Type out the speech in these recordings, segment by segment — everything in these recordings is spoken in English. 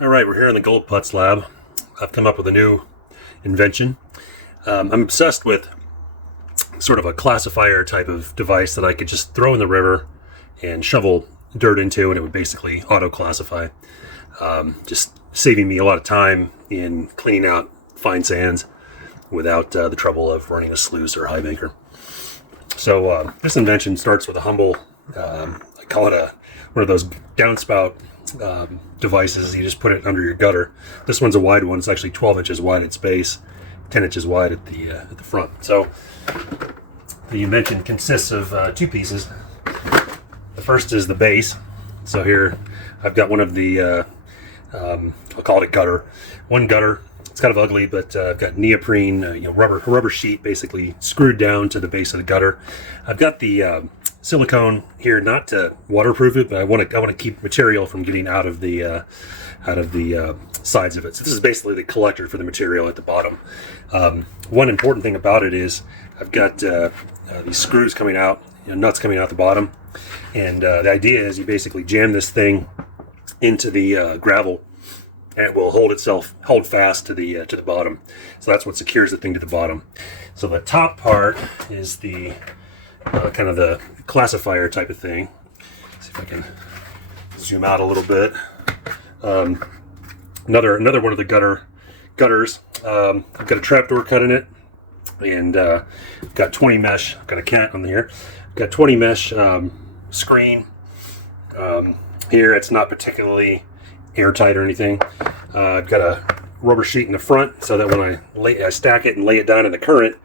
All right, we're here in the Gold Putz lab. I've come up with a new invention. I'm obsessed with sort of a classifier type of device that I could just throw in the river and shovel dirt into, and it would basically auto-classify, just saving me a lot of time in cleaning out fine sands without the trouble of running a sluice or high banker. So this invention starts with a humble, I call it one of those downspout devices. You just put it under your gutter. This one's a wide one. It's actually 12 inches wide at base, 10 inches wide at the front. So the invention consists of two pieces. The first is the base. So here I've got one of the I'll call it a gutter. One gutter. It's kind of ugly, but I've got neoprene, rubber sheet basically screwed down to the base of the gutter. I've got the silicone here, not to waterproof it, but I want to keep material from getting out of the sides of it. So this is basically the collector for the material at the bottom. One important thing about it is I've got these screws coming out, nuts coming out the bottom, and the idea is you basically jam this thing into the gravel, and it will hold fast to the bottom. So that's what secures the thing to the bottom. So the top part is the kind of the classifier type of thing. Let's see if I can zoom out a little bit. Another one of the gutters. I've got a trapdoor cut in it, and I've got 20 mesh. I've got a cat on here. I've got 20 mesh screen. Here it's not particularly airtight or anything. I've got a rubber sheet in the front so that when I stack it and lay it down in the current,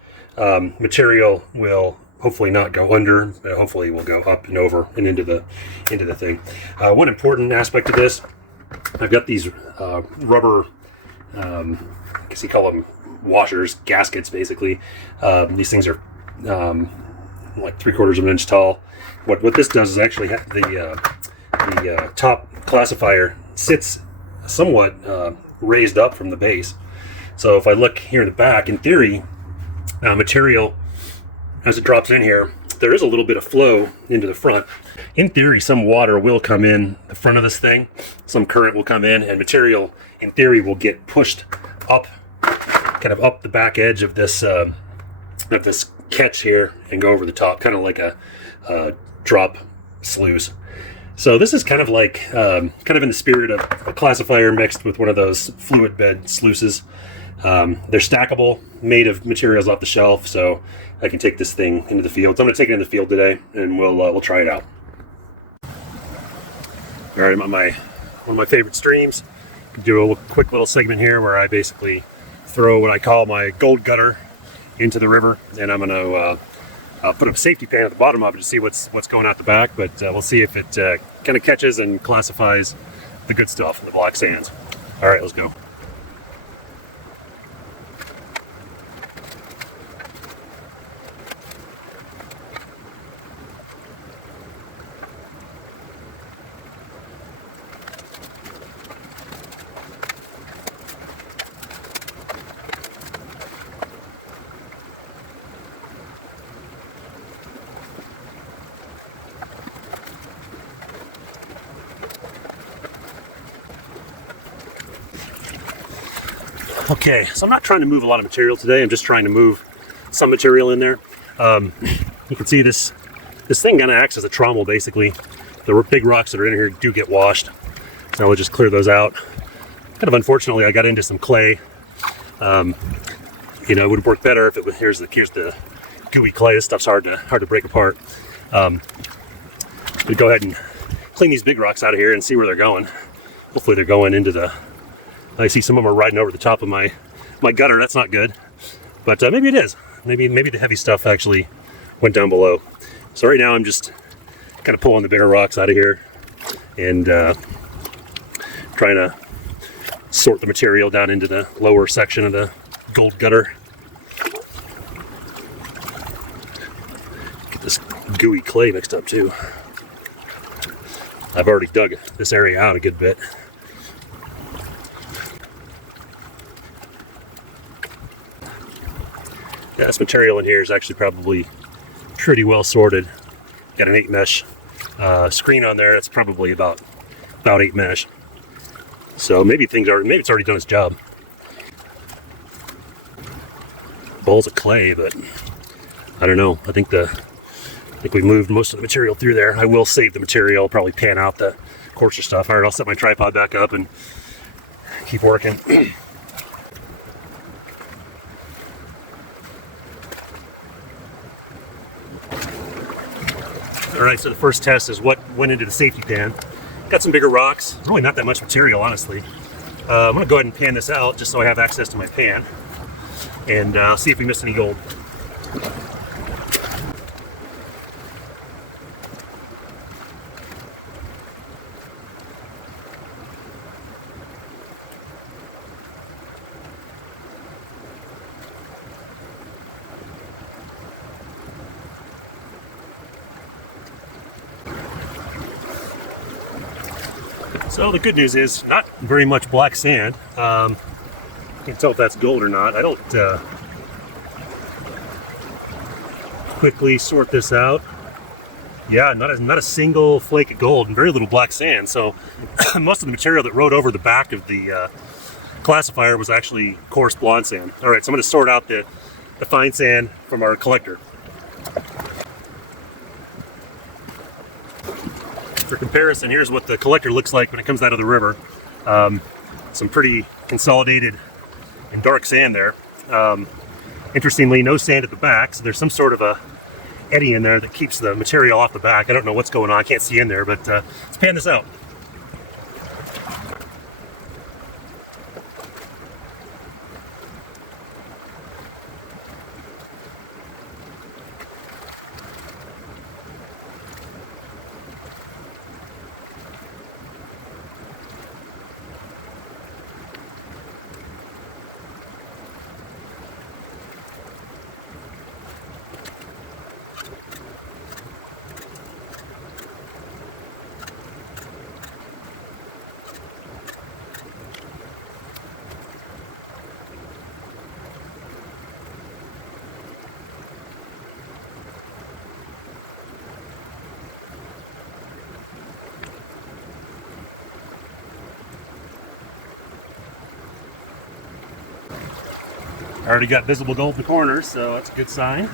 material will hopefully not go under, but hopefully will go up and over and into the thing. One important aspect of this, I've got these rubber, I guess you call them washers, gaskets basically. These things are like 3/4 of an inch tall. What this does is actually have the top classifier sits somewhat raised up from the base. So if I look here in the back, in theory, material as it drops in here, there is a little bit of flow into the front. In theory, some water will come in the front of this thing, some current will come in, and material, in theory, will get pushed up, kind of up the back edge of this catch here and go over the top, kind of like a drop sluice. So this is kind of like, kind of in the spirit of a classifier mixed with one of those fluid bed sluices. They're stackable, made of materials off the shelf, so I can take this thing into the field. So I'm going to take it in the field today, and we'll try it out. All right, I'm on one of my favorite streams. Do a quick little segment here where I basically throw what I call my gold gutter into the river, and I'm going to put a safety pan at the bottom of it to see what's going out the back, but we'll see if it kind of catches and classifies the good stuff in the black sands. All right, let's go. Okay, so I'm not trying to move a lot of material today. I'm just trying to move some material in there. You can see this thing kind of acts as a trommel, basically. The big rocks that are in here do get washed, so we'll just clear those out. Kind of unfortunately, I got into some clay. It would work better if it was. Here's the gooey clay. This stuff's hard to break apart. We go ahead and clean these big rocks out of here and see where they're going. Hopefully, they're going into the. I see some of them are riding over the top of my gutter. That's not good, but maybe it is. Maybe the heavy stuff actually went down below. So right now I'm just kind of pulling the bigger rocks out of here and trying to sort the material down into the lower section of the gold gutter. Get this gooey clay mixed up too. I've already dug this area out a good bit. Yeah, this material in here is actually probably pretty well sorted. Got an 8 mesh screen on there. It's probably about 8 mesh. So maybe it's already done its job. Balls of clay, but I don't know. I think we've moved most of the material through there. I will save the material, probably pan out the coarser stuff. All right, I'll set my tripod back up and keep working. All right, so the first test is what went into the safety pan. Got some bigger rocks, really not that much material, honestly. I'm gonna go ahead and pan this out just so I have access to my pan and see if we missed any gold. So the good news is not very much black sand. Can't tell if that's gold or not. I don't quickly sort this out. Yeah, not a single flake of gold and very little black sand. So most of the material that rode over the back of the classifier was actually coarse blonde sand. All right, so I'm going to sort out the fine sand from our collector. For comparison, here's what the collector looks like when it comes out of the river. Some pretty consolidated and dark sand there. Interestingly, no sand at the back, so there's some sort of a eddy in there that keeps the material off the back. I don't know what's going on, I can't see in there, but let's pan this out. I already got visible gold in the corners, so that's a good sign.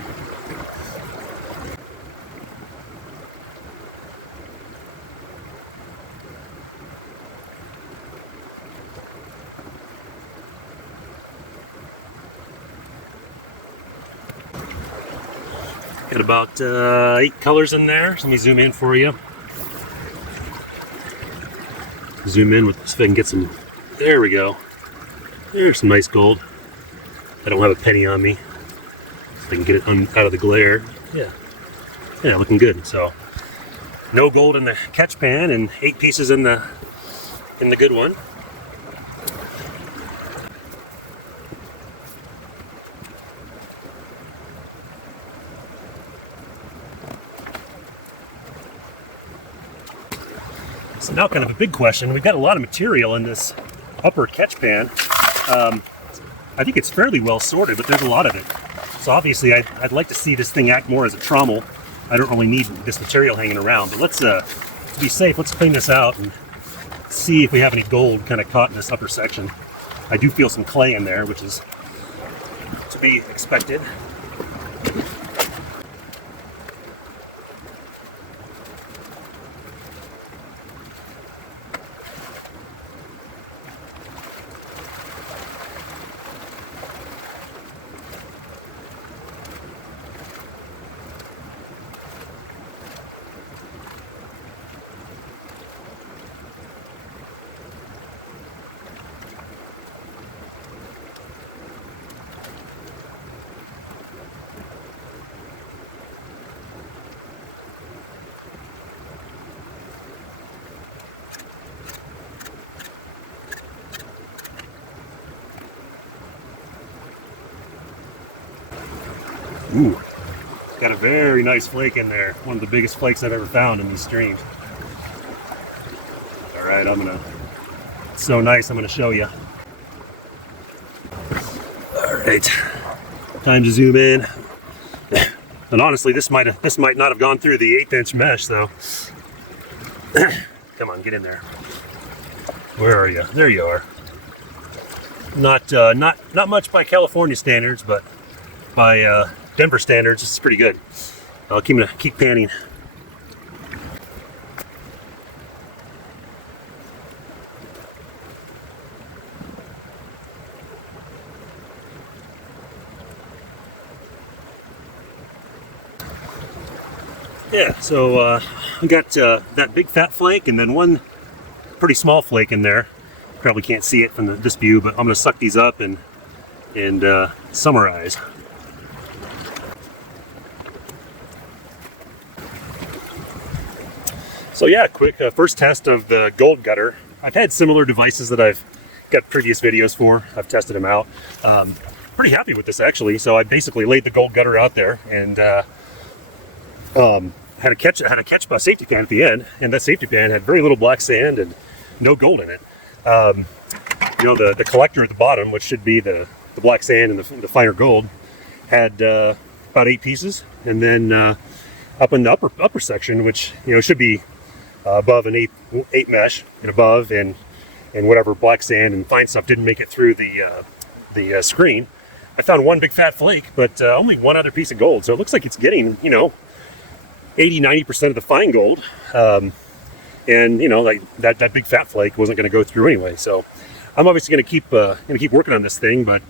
Got about 8 colors in there. So let me zoom in for you. Zoom in with this, if I can get some. There we go. There's some nice gold. I don't have a penny on me, so I can get it out of the glare. Yeah, looking good. So, no gold in the catch pan and 8 pieces in the good one. So now, kind of a big question. We've got a lot of material in this upper catch pan. I think it's fairly well sorted, but there's a lot of it. So obviously I'd like to see this thing act more as a trommel. I don't really need this material hanging around, but let's, to be safe, let's clean this out and see if we have any gold kind of caught in this upper section. I do feel some clay in there, which is to be expected. Ooh, got a very nice flake in there. One of the biggest flakes I've ever found in these streams. All right, it's so nice, I'm gonna show you. All right, time to zoom in. And honestly, this might not have gone through the 1/8 inch mesh though. Come on, get in there. Where are you? There you are. Not much by California standards, but by Denver standards, it's pretty good. I'll keep panning. Yeah, so I got that big fat flake and then one pretty small flake in there. Probably can't see it from this view, but I'm going to suck these up and summarize. So yeah, quick first test of the gold gutter. I've had similar devices that I've got previous videos for. I've tested them out. Pretty happy with this actually. So I basically laid the gold gutter out there and had a catch by safety pan at the end, and that safety pan had very little black sand and no gold in it. You know, the collector at the bottom, which should be the black sand and the finer gold, had about 8 pieces, and then up in the upper section, which should be above an 8 mesh and above, and whatever black sand and fine stuff didn't make it through the screen. I found one big fat flake, but only one other piece of gold. So it looks like it's getting 80-90% of the fine gold, and like that big fat flake wasn't going to go through anyway. So I'm obviously going to keep working on this thing, but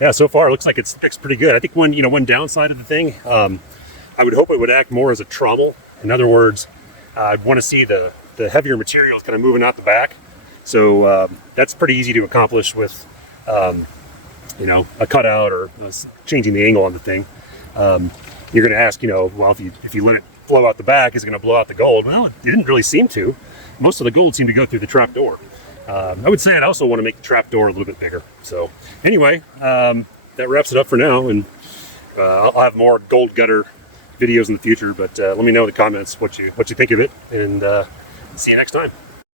yeah, so far it looks like it's fixed pretty good. I think one downside of the thing, I would hope it would act more as a trommel. In other words, I'd want to see the heavier materials kind of moving out the back. So that's pretty easy to accomplish with a cutout or changing the angle on the thing. You're going to ask, well, if you let it flow out the back, is it going to blow out the gold? Well, it didn't really seem to. Most of the gold seemed to go through the trap door. I would say I'd also want to make the trap door a little bit bigger. So anyway, that wraps it up for now, and I'll have more gold gutter videos in the future, but let me know in the comments what you think of it, and see you next time.